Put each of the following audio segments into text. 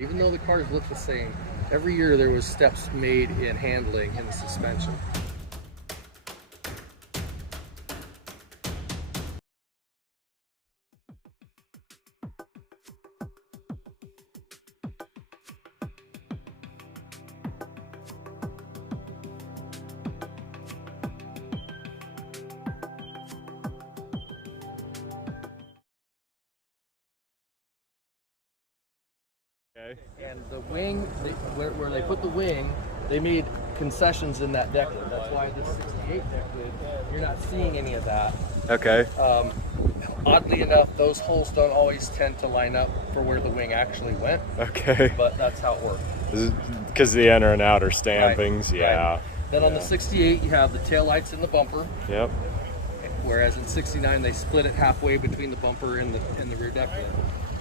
Even though the cars look the same, every year there was steps made in handling in the suspension. And the wing, where they put the wing, they made concessions in that deck lid. That's why this 68 deck lid, you're not seeing any of that. Okay. Oddly enough, those holes don't always tend to line up for where the wing actually went. Okay. But that's how it works. Because the inner and outer stampings, right. yeah. Right. Then on the 68, you have the tail lights in the bumper. Yep. Whereas in 69, they split it halfway between the bumper and the rear deck lid.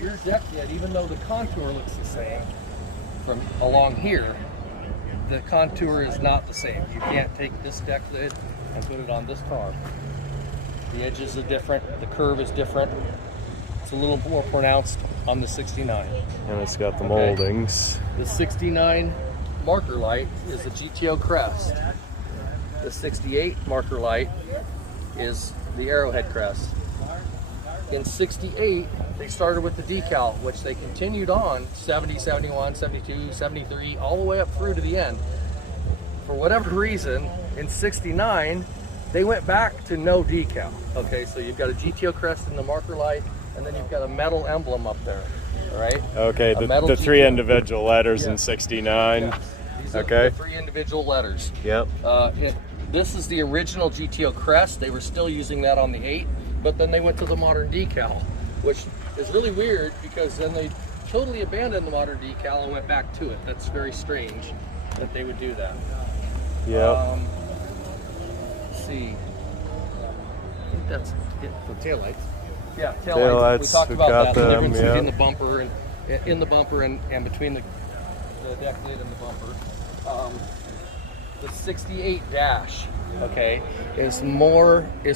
Your deck lid, even though the contour looks the same from along here, the contour is not the same. You can't take this deck lid and put it on this car. The edges are different, the curve is different. It's a little more pronounced on the 69. And it's got the moldings. The 69 marker light is a GTO crest. The 68 marker light is the Arrowhead crest. In 68, they started with the decal, which they continued on 70, 71, 72, 73, all the way up through to the end. For whatever reason, in 69, they went back to no decal. Okay, so you've got a GTO crest in the marker light, and then you've got a metal emblem up there, all right? Okay, the three individual letters in 69. Yes. These are okay. the three individual letters. Yep. This is the original GTO crest. They were still using that on the 8, but then they went to the modern decal, which is really weird because then they totally abandoned the modern decal and went back to it. That's very strange that they would do that. Yep. Let's see. I think that's it for taillights. Yeah, taillights. We talked about that. The difference yeah. between the bumper and between the deck lid and the bumper. The 68 dash, okay, is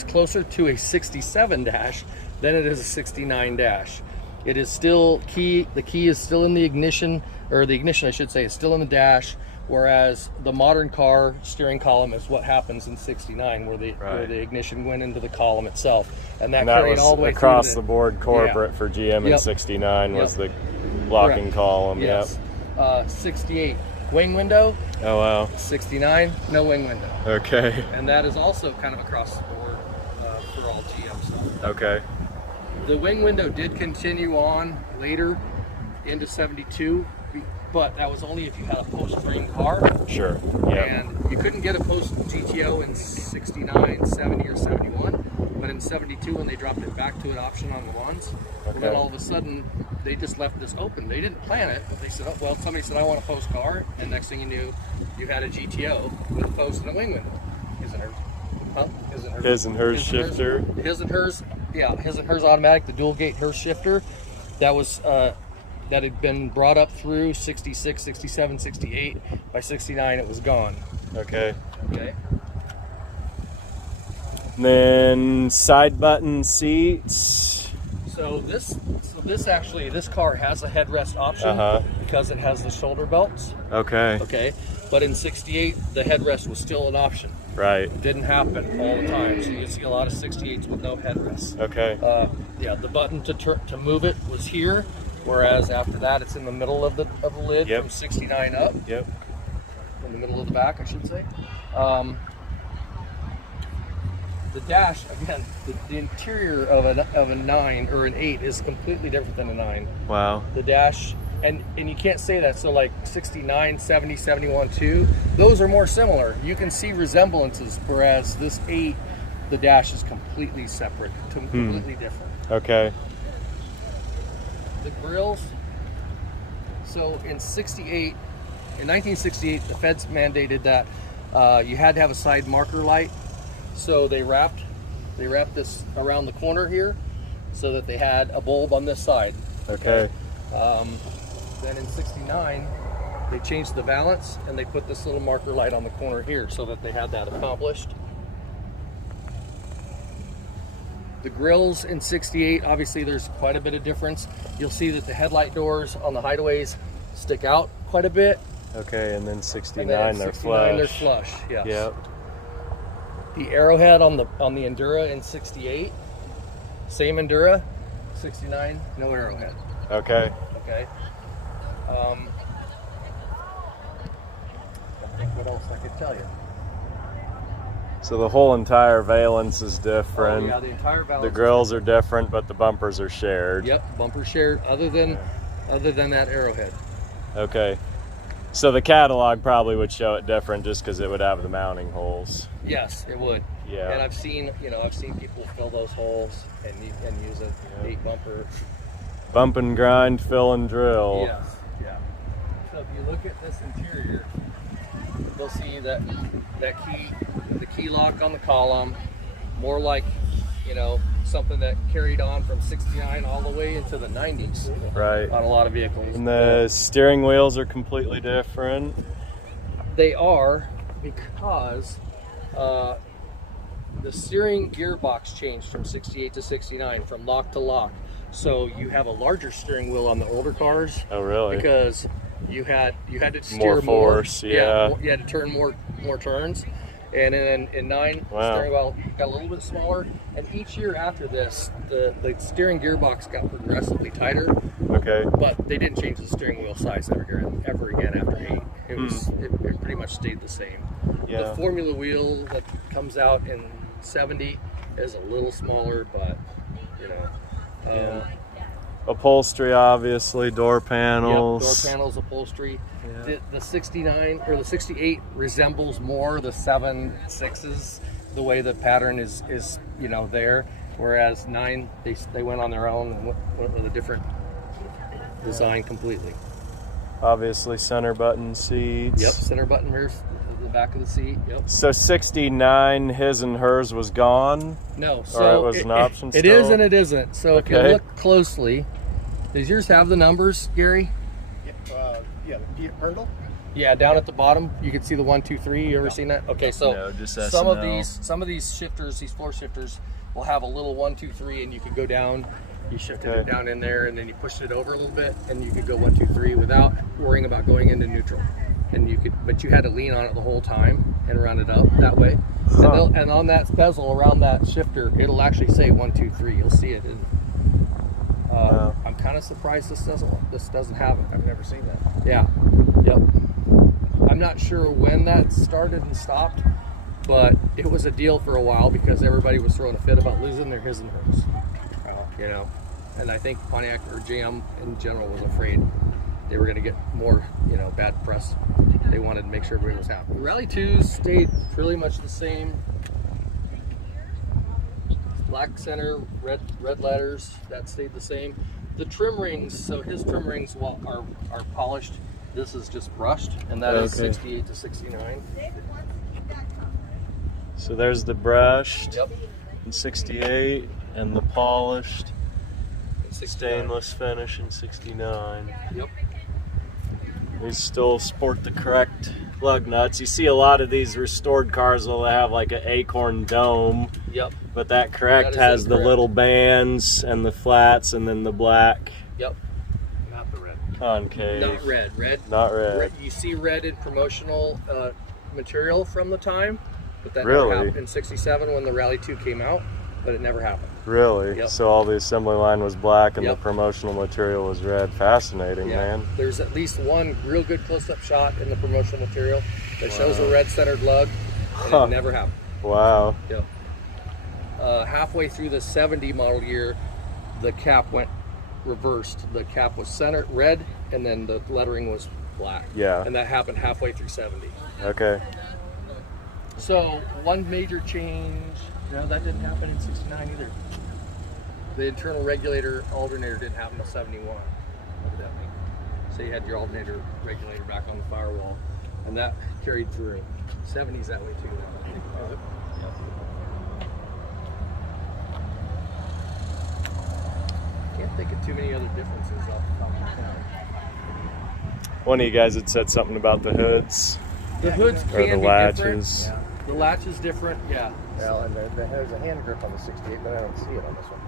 closer to a 67 dash than it is a 69 dash. It is still the key is still in the ignition, or the ignition I should say is still in the dash, whereas the modern car steering column is what happens in 69, where the ignition went into the column itself, and that carried all the way across the board corporate for GM in 69 was the locking column. Yes. 68 wing window. Oh wow. 69 no wing window. Okay. And that is also kind of across the board for all GM stuff. Okay. The wing window did continue on later into 72, but that was only if you had a post-frame car. Sure. Yeah. And you couldn't get a post GTO in 69, 70, or 71, but in 72 when they dropped it back to an option on the ones, and then all of a sudden they just left this open. They didn't plan it. They said, oh, well, somebody said I want a post car, and next thing you knew, you had a GTO with a post and a wing window. His and hers. Huh? His and hers shifter. His and hers, yeah, his and hers automatic, the dual gate hers shifter. That was that had been brought up through 66, 67, 68. By 69, it was gone. Okay. Okay. And then side button seats. So this car has a headrest option because it has the shoulder belts. Okay. Okay. But in 68, the headrest was still an option. Right. It didn't happen all the time. So you see a lot of 68s with no headrest. Okay. Yeah, the button to move it was here, whereas after that, it's in the middle of the lid from 69 up. Yep. In the middle of the back, I should say. The dash, again, the interior of a 9 or an 8 is completely different than a 9. Wow. The dash, and you can't say that, so like 69, 70, 71, 2, those are more similar. You can see resemblances, whereas this 8, the dash is completely separate, completely different. Okay. The grills, so in 1968, the feds mandated that you had to have a side marker light. So they wrapped this around the corner here so that they had a bulb on this side. Okay. Then in 69, they changed the valance and they put this little marker light on the corner here so that they had that accomplished. The grills in 68, obviously there's quite a bit of difference. You'll see that the headlight doors on the hideaways stick out quite a bit. Okay, and then 69, And then they're 69, flush. they're flush. Yes. Yep. The Arrowhead on the Endura in 68, same Endura. 69, no Arrowhead. Okay. Okay. I think what else I could tell you. So the whole entire valence is different. Oh, yeah, the entire valance. The grills are different, but the bumpers are shared. Yep, bumper shared. Other than that Arrowhead. Okay. So the catalog probably would show it different just because it would have the mounting holes. Yes, it would. Yeah. And I've seen people fill those holes and use a 8 bumper. Bump and grind, fill and drill. Yes. Yeah. So if you look at this interior, you'll see that the key lock on the column, more like, something that carried on from 69 all the way into the 90s. Right. On a lot of vehicles. And the steering wheels are completely different. They are, because the steering gearbox changed from 68 to 69, from lock to lock. So you have a larger steering wheel on the older cars. Oh, really? Because you had to steer more force. Yeah. You had to turn more turns. And then in 9, Wow. the steering wheel got a little bit smaller. And each year after this, the steering gearbox got progressively tighter. Okay. But they didn't change the steering wheel size ever again after 8. It pretty much stayed the same. Yeah. The formula wheel that comes out in 70 is a little smaller, but Upholstery, obviously, door panels. Yep, door panels, upholstery. Yeah. The 69 or the 68 resembles more the 7.6s, the way the pattern is there. Whereas 9, they went on their own and went with a different design completely. Obviously, center button seats. Yep, center button mirrors, the back of the seat. Yep. So 69, his and hers was gone? No, so or it was an option It still? is and it isn't. So if you look closely, does yours have the numbers, Gary? Yeah, hurdle. Yeah, down at the bottom, you can see the 1, 2, 3. You ever seen that? Okay, so No, just some of S&L. these shifters, these floor shifters, will have a little 1, 2, 3, and you can go down. You shifted it down in there, and then you pushed it over a little bit, and you could go 1, 2, 3 without worrying about going into neutral. And but you had to lean on it the whole time and run it up that way. And on that bezel around that shifter, it'll actually say 1, 2, 3. You'll see it. I'm kind of surprised this doesn't have it. I've never seen that. Yeah. Yep. I'm not sure when that started and stopped, but it was a deal for a while because everybody was throwing a fit about losing their his and hers. And I think Pontiac or GM in general was afraid they were going to get more, bad press. They wanted to make sure everybody was happy. Rally 2s stayed pretty much the same. Black center, red letters, that stayed the same. The trim rings, so his trim rings are polished. This is just brushed, and that is 68 to 69. So there's the brushed. Yep. In 68, and the polished. 69. Stainless finish in 69. Yep. These still sport the correct lug nuts. You see a lot of these restored cars will have like an acorn dome. Yep. But that correct has the little bands and the flats and then the black. Yep. Not the red. Concave. Not red. Not red. You see red in promotional material from the time, but that Really? never happened in 67 when the Rally 2 came out, but it never happened. Really? Yep. So all the assembly line was black and Yep. the promotional material was red. Fascinating, man. There's at least one real good close-up shot in the promotional material that shows a red-centered lug, and it never happened. Wow. Yep. Halfway through the 70 model year, the cap went reversed. The cap was centered red, and then the lettering was black. Yeah. And that happened halfway through 70. Okay. So one major change, no, that didn't happen in 69 either. The internal regulator alternator didn't happen until 71, evidently. So you had your alternator regulator back on the firewall, and that carried through. 70's that way too now, I think about it. Can't think of too many other differences off the top of my head. One of you guys had said something about the hoods. The hoods Or the can be latches. different. The latch is different, yeah. Well, and there's a hand grip on the 68, but I don't see it on this one.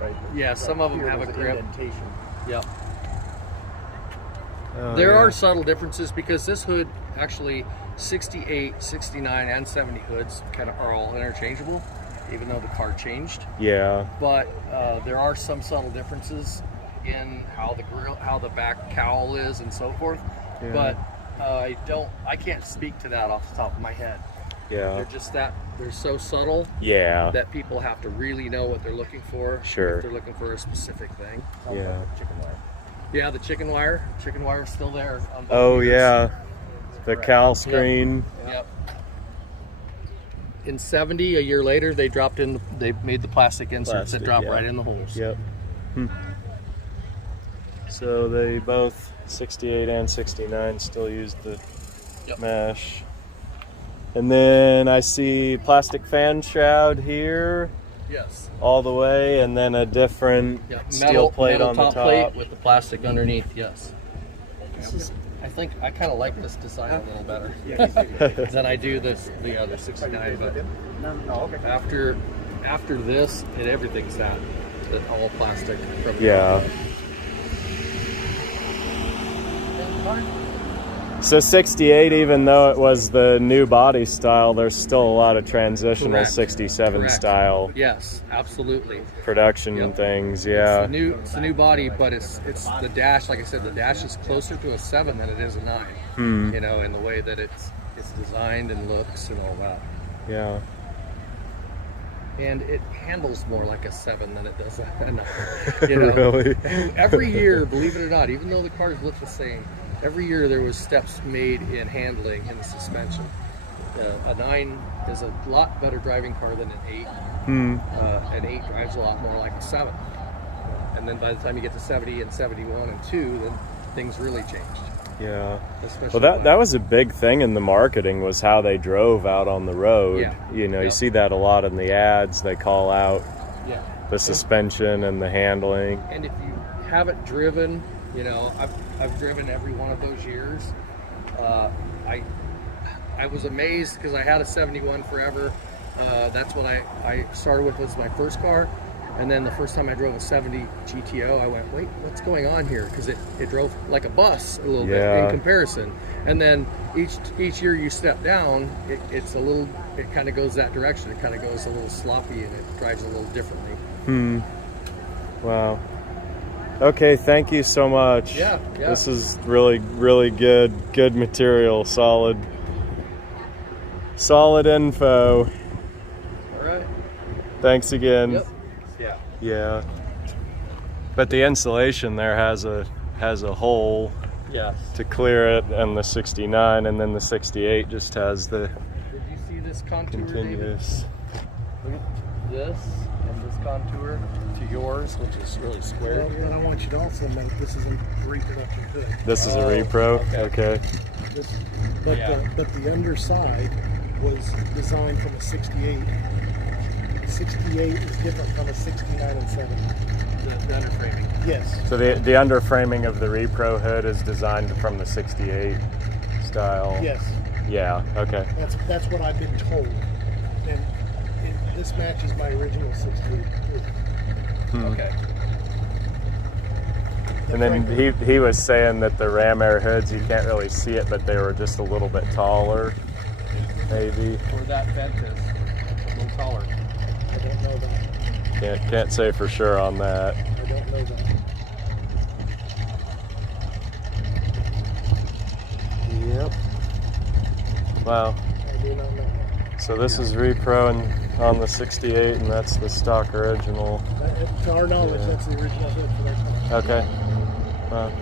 Right? Yeah, some of them Here have a there's grip. Indentation. Yep. Oh, There yeah. are subtle differences because this hood actually 68, 69, and 70 hoods kind of are all interchangeable, even though the car changed. Yeah. But there are some subtle differences in how the grill, how the back cowl is, and so forth. Yeah. But I can't speak to that off the top of my head. Yeah. They're so subtle Yeah. that people have to really know what they're looking for. Sure. If they're looking for a specific thing. Yeah. Chicken wire. Yeah, the chicken wire is still there. On both Oh ears. yeah. The cowl screen. Yep. In 70, a year later, they made the plastic inserts that Plastic, drop yeah. right in the holes. Yep. So they both 68 and 69 still use the Yep. mesh. And then I see plastic fan shroud here Yes. all the way, and then a different Yep. steel plate metal on the top top. plate with the plastic underneath. Yes. I think I kind of like this design a little better than I do the other 69. But Oh, okay. after this, everything's that all plastic from the Yeah. So 68, even though it was the new body style, there's still a lot of transitional Correct. 67 Correct. style Yes, absolutely. production Yep. things. Yeah. It's a new body, but it's the dash. Like I said, the dash is closer to a 7 than it is a 9. You know, in the way that it's designed and looks and all that. Yeah. And it handles more like a 7 than it does a 9. You know, Really? every year, believe it or not, even though the cars look the same, every year there was steps made in handling in the suspension. A 9 is a lot better driving car than an 8. An 8 drives a lot more like a 7. And then by the time you get to 70 and 71 and 2, then things really changed. Yeah. Especially Well, that was a big thing in the marketing, was how they drove out on the road. Yeah. You know, you Yep. see that a lot in the ads. They call out yeah. the suspension and the handling. And if you haven't driven, you know, I've driven every one of those years. I was amazed because I had a 71 forever. That's what I started with, was my first car. And then the first time I drove a 70 GTO, I went, wait, what's going on here? Because it drove like a bus a little bit Yeah. in comparison. And then each year you step down, it kind of goes that direction. It kind of goes a little sloppy and it drives a little differently. Wow. Okay, thank you so much. Yeah. This is really, really good material, solid info. All right. Thanks again. Yep. Yeah. But the insulation there has a hole Yes. to clear it, and the 69, and then the 68 just has the Did you see this contour, David? continuous. Look at this and this contour to yours, which is really square. Well, but I want you to also note this is a reproduction hood. This is a repro. Okay. But the underside was designed from a 68. 68 is different from a 69 and 70. The underframing. Yes. So the underframing of the repro hood is designed from the 68 style. Yes. Yeah. Okay. That's what I've been told. And this matches my original 68 hood. Okay. And then he was saying that the Ram Air hoods, you can't really see it, but they were just a little bit taller, maybe. Where that vent is a little taller. I don't know that. Can't say for sure on that. I don't know that. Yep. Wow. I do not know that. So this is repro and on the 68, and that's the stock original. To our knowledge, Yeah. that's the original hood for that car. Okay. Wow.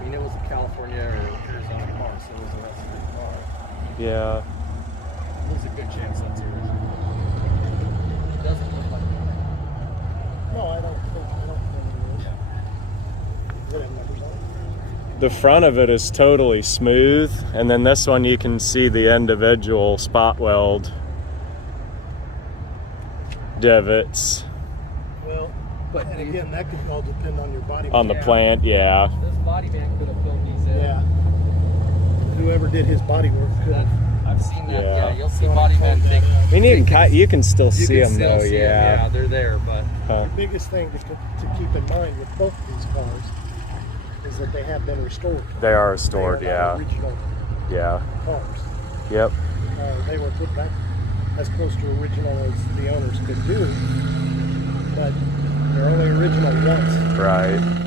I mean, it was a California or Arizona car, so it was a rest car. Yeah. There's a good chance that's the original. It doesn't look like that. No, I don't think. Yeah. Does it have numbers on it? The front of it is totally smooth, and then this one you can see the individual spot weld divots Well, But and again, that could all depend on your body. on the Yeah. plant. Yeah. this body man could have filled these in. Yeah. Whoever did his body work could have. I've seen that. Yeah. Yeah, you'll see body men take. I mean, you can still You see can them still though. see 'em, Yeah. they're there, but Huh. The biggest thing to keep in mind with both of these cars is that they have been restored. They are restored, They are not original yeah. cars. Yep. They were put back as close to original as the owners could do, but they're only original once. Right.